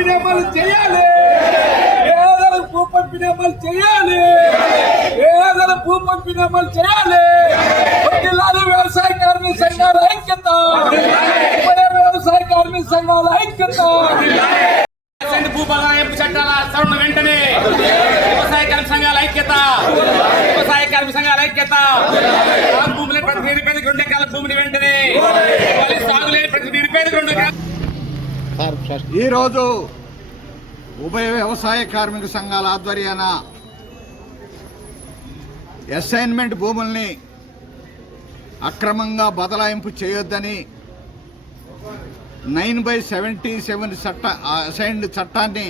పంపిణీ అమలు చేయాలి. పేదలకు భూ పంపిణీ అమలు చేయాలి. పేదల భూ పంపిణీ అమలు చేయాలి. జిల్లాలో వ్యవసాయ కార్మిక సంఘాల ఐక్యత, వ్యవసాయ కార్మిక సంఘాల ఐక్యత. భూ బదలాయింపు చట్టాల సవరణ వెంటనే వ్యవసాయ కార్మిక సంఘాల ఐక్యత, వ్యవసాయ కార్మిక సంఘాల ఐక్యత. భూములే ప్రతి నిరుపేదకు 2 ఎకరాల భూమిని వెంటనే సాగులే ప్రతి నిరుపేదకు 2 ఎకరాల. ఈరోజు ఉభయ వ్యవసాయ కార్మిక సంఘాల ఆధ్వర్యాన అసైన్మెంట్ భూముల్ని అక్రమంగా బదలాయింపు చేయొద్దని 9/77 అసైన్డ్ చట్టాన్ని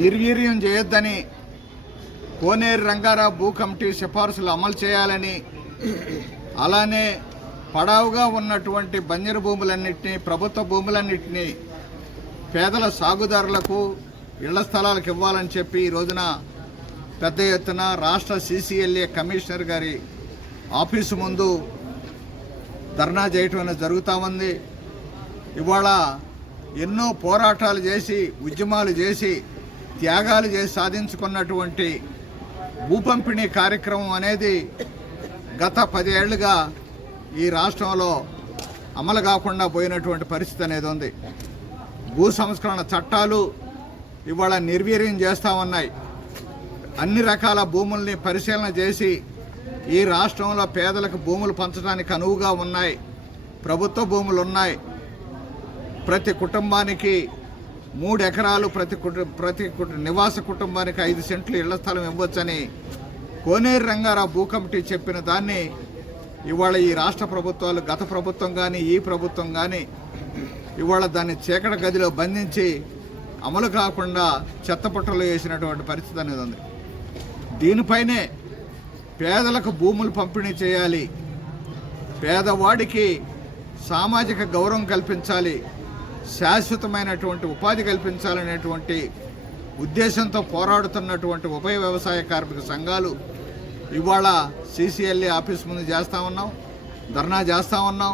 నిర్వీర్యం చేయొద్దని కోనేరు రంగారావు భూ కమిటీ సిఫార్సులు అమలు చేయాలని, అలానే పడావుగా ఉన్నటువంటి బంజరు భూములన్నింటినీ, ప్రభుత్వ భూములన్నింటినీ పేదల సాగుదారులకు ఇళ్ల స్థలాలకు ఇవ్వాలని చెప్పి ఈ రోజున పెద్ద ఎత్తున రాష్ట్ర CCLA కమిషనర్ గారి ఆఫీసు ముందు ధర్నా చేయటం అనేది జరుగుతూ ఉంది. ఇవాళ ఎన్నో పోరాటాలు చేసి, ఉద్యమాలు చేసి, త్యాగాలు చేసి సాధించుకున్నటువంటి భూ పంపిణీ కార్యక్రమం అనేది గత 10 ఏళ్లుగా ఈ రాష్ట్రంలో అమలు కాకుండా పోయినటువంటి పరిస్థితి అనేది ఉంది. భూ సంస్కరణ చట్టాలు ఇవాళ నిర్వీర్యం చేస్తూ ఉన్నాయి. అన్ని రకాల భూముల్ని పరిశీలన చేసి ఈ రాష్ట్రంలో పేదలకు భూములు పంచడానికి అనువుగా ఉన్నాయి. ప్రభుత్వ భూములు ఉన్నాయి. ప్రతి కుటుంబానికి 3 ఎకరాలు, ప్రతి నివాస కుటుంబానికి 5 సెంట్లు ఇళ్ల స్థలం ఇవ్వచ్చని కోనేరు రంగారావు భూ కమిటీ చెప్పిన దాన్ని ఇవాళ ఈ రాష్ట్ర ప్రభుత్వాలు, గత ప్రభుత్వం కానీ ఈ ప్రభుత్వం కానీ ఇవాళ దాన్ని చీకటి గదిలో బంధించి అమలు కాకుండా చెత్తపుట్టలో వేసినటువంటి పరిస్థితి అనేది ఉంది. దీనిపైనే పేదలకు భూములు పంపిణీ చేయాలి, పేదవాడికి సామాజిక గౌరవం కల్పించాలి, శాశ్వతమైనటువంటి ఉపాధి కల్పించాలనేటువంటి ఉద్దేశంతో పోరాడుతున్నటువంటి ఉభయ వ్యవసాయ కార్మిక సంఘాలు ఇవాళ CCLA ఆఫీస్ ముందు చేస్తూ ఉన్నాం, ధర్నా చేస్తూ ఉన్నాం.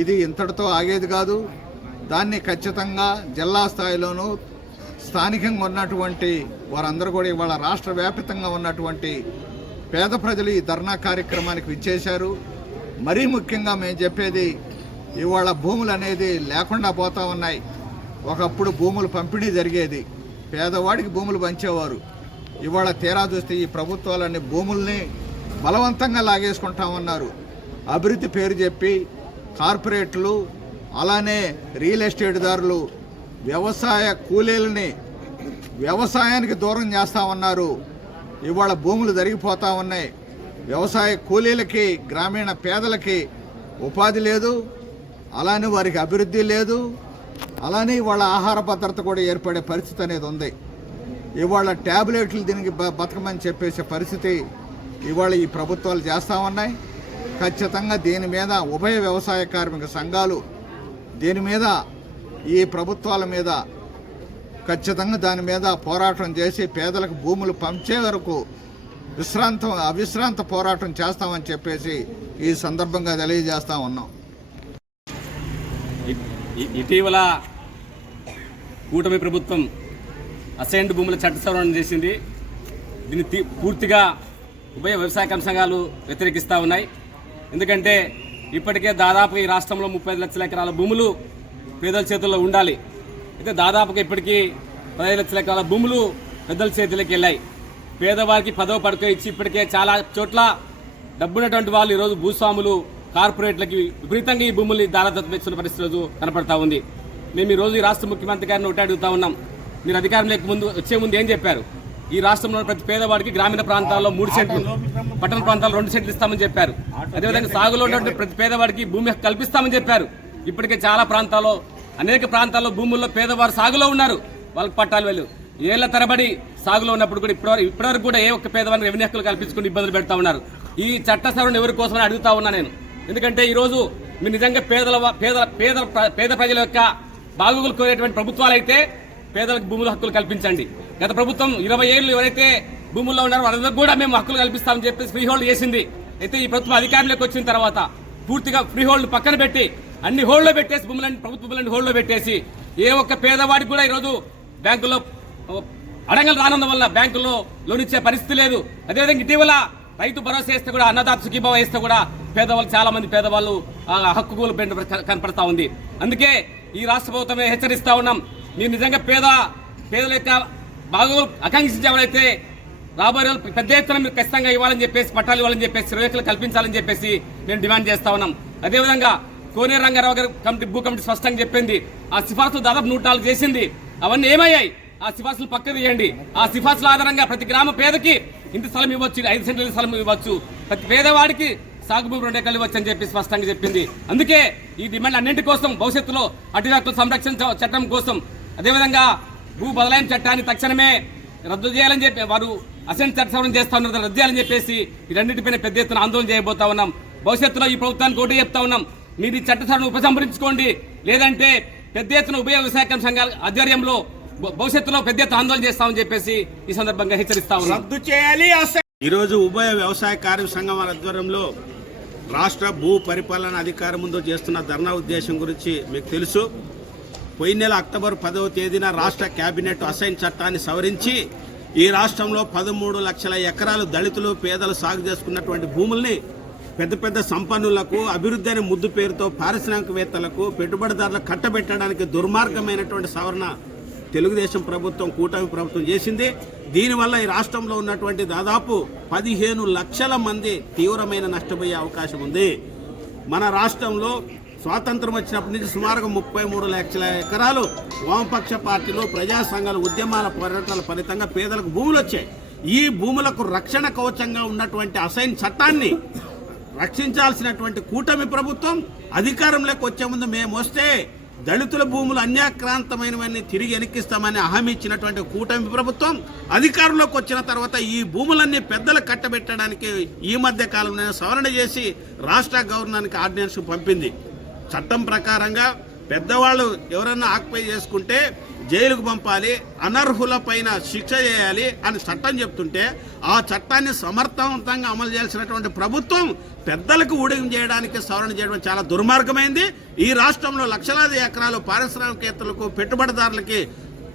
ఇది ఇంతటితో ఆగేది కాదు. దాన్ని ఖచ్చితంగా జిల్లా స్థాయిలోనూ స్థానికంగా ఉన్నటువంటి వారందరూ కూడా ఇవాళ రాష్ట్ర వ్యాప్తంగా ఉన్నటువంటి పేద ప్రజలు ఈ ధర్నా కార్యక్రమానికి విచ్చేశారు. మరీ ముఖ్యంగా మేము చెప్పేది, ఇవాళ భూములు అనేది లేకుండా పోతూ ఉన్నాయి. ఒకప్పుడు భూములు పంపిణీ జరిగేది, పేదవాడికి భూములు పంచేవారు. ఇవాళ తీరా చూస్తే ఈ ప్రభుత్వాలన్నీ భూముల్ని బలవంతంగా లాగేసుకుంటా ఉన్నారు. అభివృద్ధి పేరు చెప్పి కార్పొరేట్లు, అలానే రియల్ ఎస్టేట్ దారులు వ్యవసాయ కూలీలని వ్యవసాయానికి దూరం చేస్తూ ఉన్నారు. ఇవాళ భూములు జరిగిపోతూ ఉన్నాయి. వ్యవసాయ కూలీలకి, గ్రామీణ పేదలకి ఉపాధి లేదు, అలానే వారికి అభివృద్ధి లేదు, అలానే ఇవాళ ఆహార భద్రత కూడా ఏర్పడే పరిస్థితి అనేది ఉంది. ఇవాళ ట్యాబ్లెట్లు దీనికి బతకమని చెప్పేసే పరిస్థితి ఇవాళ ఈ ప్రభుత్వాలు చేస్తూ ఉన్నాయి. ఖచ్చితంగా దీని మీద ఉభయ వ్యవసాయ కార్మిక సంఘాలు దీని మీద, ఈ ప్రభుత్వాల మీద ఖచ్చితంగా దాని మీద పోరాటం చేసి పేదలకు భూములు పంచే వరకు అవిశ్రాంత పోరాటం చేస్తామని చెప్పేసి ఈ సందర్భంగా తెలియజేస్తా ఉన్నాం. ఇటీవల కూటమి ప్రభుత్వం అసైన్డ్ భూముల చట్ట సవరణ చేసింది. దీన్ని పూర్తిగా ఉభయ వ్యవసాయ కార్మిక సంఘాలు వ్యతిరేకిస్తూ ఉన్నాయి. ఎందుకంటే ఇప్పటికే దాదాపు ఈ రాష్ట్రంలో 35 లక్షల ఎకరాల భూములు పేదల చేతుల్లో ఉండాలి. అయితే దాదాపుగా ఇప్పటికీ 15 లక్షల ఎకరాల భూములు పెద్దల చేతులకు వెళ్ళాయి. పేదవారికి 10వ పడక ఇచ్చి ఇప్పటికే చాలా చోట్ల డబ్బున్నటువంటి వాళ్ళు ఈరోజు భూస్వాములు, కార్పొరేట్లకి విపరీతంగా ఈ భూముల్ని దారాదత్తం ఇస్తున్న పరిస్థితి రోజు కనపడతా ఉంది. మేము ఈ రోజు ఈ రాష్ట్ర ముఖ్యమంత్రి గారిని ఒకటి అడుగుతా ఉన్నాం. మీరు అధికారంలోకి వచ్చే ముందు ఏం చెప్పారు? ఈ రాష్ట్రంలో ప్రతి పేదవాడికి గ్రామీణ ప్రాంతాల్లో 3 సెంట్లు, పట్టణ ప్రాంతాల్లో 2 సెంట్లు ఇస్తామని చెప్పారు. అదేవిధంగా సాగులో ఉన్నటువంటి ప్రతి పేదవాడికి భూమి హక్కు కల్పిస్తామని చెప్పారు. ఇప్పటికే చాలా ప్రాంతాల్లో, అనేక ప్రాంతాల్లో భూముల్లో పేదవారు సాగులో ఉన్నారు, వాళ్ళకి పట్టాలు వెళ్ళు. ఏళ్ల తరబడి సాగులో ఉన్నప్పుడు కూడా ఇప్పటివరకు కూడా ఏ ఒక్క పేదవాడిని రెవెన్యూ హక్కులు కల్పించుకుని ఇబ్బందులు పెడతా ఉన్నారు. ఈ చట్ట సవరణ ఎవరి కోసమని అడుగుతా ఉన్నా నేను. ఎందుకంటే ఈరోజు మీరు నిజంగా పేద ప్రజల యొక్క బాగోగులు కోరేటువంటి ప్రభుత్వాలు అయితే పేదలకు భూముల హక్కులు కల్పించండి. గత ప్రభుత్వం 20 ఏళ్ళు ఎవరైతే భూముల్లో ఉన్నారో వాళ్ళందరికీ కూడా మేము హక్కులు కల్పిస్తామని చెప్పేసి ఫ్రీ హోల్డ్ చేసింది. అయితే ఈ ప్రభుత్వం అధికారంలోకి వచ్చిన తర్వాత పూర్తిగా ఫ్రీ హోల్డ్ పక్కన పెట్టి అన్ని హోల్డ్లో పెట్టేసి ప్రభుత్వ భూములన్నీ హోల్డ్లో పెట్టేసి ఏ ఒక్క పేదవాడికి కూడా ఈరోజు బ్యాంకులో అడంగలు రానందు వల్ల బ్యాంకుల్లో లోన్ ఇచ్చే పరిస్థితి లేదు. అదేవిధంగా ఇటీవల రైతు భరోసా వేస్తే కూడా, అన్నదాత సుఖీభావ వేస్తే కూడా పేదవాళ్ళు, చాలా మంది పేదవాళ్ళు హక్కులు కనపడతా ఉంది. అందుకే ఈ రాష్ట్ర ప్రభుత్వమే హెచ్చరిస్తా ఉన్నాం, మీరు నిజంగా పేదల యొక్క బాగోగులు ఆకాంక్షించే ఎవరైతే రాబోయే రోజులు పెద్ద ఎత్తున మీరు ఖచ్చితంగా ఇవ్వాలని చెప్పేసి, పట్టాలు ఇవ్వాలని చెప్పేసి, 20 ఎకరాలు కల్పించాలని చెప్పేసి మేము డిమాండ్ చేస్తా ఉన్నాం. అదేవిధంగా కోనేరు రంగారావు గారు భూ కమిటీ స్పష్టంగా చెప్పింది, ఆ సిఫార్సులు దాదాపు 104 చేసింది. అవన్నీ ఏమయ్యాయి? ఆ సిఫార్సులు పక్కన తీయండి. ఆ సిఫార్సుల ఆధారంగా ప్రతి గ్రామ పేదకి ఇంటి స్థలం ఇవ్వచ్చు, 5 సెంట్ల స్థలం ఇవ్వచ్చు, ప్రతి పేదవాడికి సాగు భూమి 2 ఎకరాలు ఇవ్వచ్చు అని చెప్పి స్పష్టంగా చెప్పింది. అందుకే ఈ డిమాండ్ అన్నింటి కోసం, భవిష్యత్తులో అటవీ హక్కుల సంరక్షణ చట్టం కోసం, అదేవిధంగా భూ బదలాయింపు చట్టాన్ని తక్షణమే రద్దు చేయాలని చెప్పి, వారు అసెంట్ చట్ట సవరణ చేస్తా ఉన్నారు, రద్దు చేయాలని చెప్పేసి ఈ రెండింటిపైన పెద్ద ఎత్తున ఆందోళన చేయబోతా ఉన్నాం. భవిష్యత్తులో ఈ ప్రభుత్వానికి ఒకటి చెప్తా ఉన్నాం, మీరు ఈ చట్ట సవరణ ఉపసంహరించుకోండి, లేదంటే పెద్ద ఎత్తున ఉభయ వ్యవసాయ సంఘాల ఆధ్వర్యంలో భవిష్యత్తులో పెద్ద ఎత్తున ఆందోళన చేస్తామని చెప్పేసి ఈ సందర్భంగా హెచ్చరిస్తా ఉన్నాం. రద్దు చేయాలి. ఈరోజు ఉభయ వ్యవసాయ కార్మిక సంఘం ఆధ్వర్యంలో రాష్ట్ర భూ పరిపాలన అధికారం ముందు చేస్తున్న ధర్నా ఉద్దేశం గురించి మీకు తెలుసు. పోయిన నెల అక్టోబర్ 10వ తేదీన రాష్ట్ర కేబినెట్ అసైన్ చట్టాన్ని సవరించి ఈ రాష్ట్రంలో 13 లక్షల ఎకరాలు దళితులు, పేదలు సాగు చేసుకున్నటువంటి భూముల్ని పెద్ద పెద్ద సంపన్నులకు, అభివృద్ధి అనే ముద్దు పేరుతో పారిశ్రామికవేత్తలకు, పెట్టుబడిదారులకు కట్టబెట్టడానికి దుర్మార్గమైనటువంటి సవరణ తెలుగుదేశం ప్రభుత్వం, కూటమి ప్రభుత్వం చేసింది. దీనివల్ల ఈ రాష్ట్రంలో ఉన్నటువంటి దాదాపు 15 లక్షల మంది తీవ్రమైన నష్టపోయే అవకాశం ఉంది. మన రాష్ట్రంలో స్వాతంత్రం వచ్చినప్పటి నుంచి సుమారుగా 33 లక్షల ఎకరాలు వామపక్ష పార్టీలు, ప్రజా సంఘాల ఉద్యమాల పోరాటాల ఫలితంగా పేదలకు భూములు వచ్చాయి. ఈ భూములకు రక్షణ కవచంగా ఉన్నటువంటి అసైన్ చట్టాన్ని రక్షించాల్సినటువంటి కూటమి ప్రభుత్వం అధికారంలోకి వచ్చే ముందు మేము వస్తే దళితుల భూములు అన్యాక్రాంతమైనవన్నీ తిరిగి వెనక్కిస్తామని హామీ ఇచ్చినటువంటి కూటమి ప్రభుత్వం అధికారంలోకి వచ్చిన తర్వాత ఈ భూములన్నీ పెద్దలకు కట్టబెట్టడానికి ఈ మధ్య కాలంలో సవరణ చేసి రాష్ట్ర గవర్నర్కి ఆర్డినెన్స్ పంపింది. చట్టం ప్రకారంగా పెద్దవాళ్ళు ఎవరన్నా ఆక్యుపై చేసుకుంటే జైలుకు పంపాలి, అనర్హుల పైన శిక్ష చేయాలి అని చట్టం చెప్తుంటే ఆ చట్టాన్ని సమర్థవంతంగా అమలు చేయాల్సినటువంటి ప్రభుత్వం పెద్దలకు ఊడిగం చేయడానికి సవరణ చేయడం చాలా దుర్మార్గమైంది. ఈ రాష్ట్రంలో లక్షలాది ఎకరాలు పారిశ్రామికవేత్తలకు, పెట్టుబడిదారులకి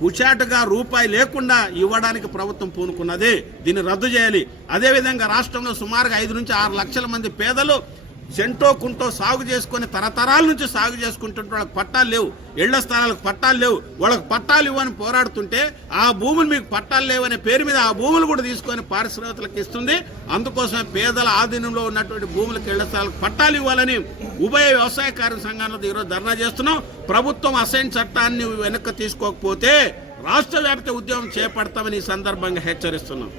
పుచాటుగా రూపాయి లేకుండా ఇవ్వడానికి ప్రభుత్వం పూనుకున్నది. దీన్ని రద్దు చేయాలి. అదేవిధంగా రాష్ట్రంలో సుమారుగా 5 నుంచి 6 లక్షల మంది పేదలు సెంటో కుంటో సాగు చేసుకుని తరతరాల నుంచి సాగు చేసుకుంటుంటే వాళ్ళకి పట్టాలు లేవు, ఇళ్ల స్థలాలకు పట్టాలు లేవు. వాళ్ళకి పట్టాలు ఇవ్వని పోరాడుతుంటే ఆ భూములు మీకు పట్టాలు లేవనే పేరు మీద ఆ భూములు కూడా తీసుకొని పారిశ్రామికులకు ఇస్తుంది. అందుకోసమే పేదల ఆధీనంలో ఉన్నటువంటి భూములకు, ఇళ్ల స్థలాలకు పట్టాలు ఇవ్వాలని ఉభయ వ్యవసాయ కార్మిక సంఘాలతో ఈరోజు ధర్నా చేస్తున్నాం. ప్రభుత్వం అసైన్ చట్టాన్ని వెనక్కి తీసుకోకపోతే రాష్ట్ర వ్యాప్త ఉద్యమం చేపడతామని ఈ సందర్భంగా హెచ్చరిస్తున్నాం.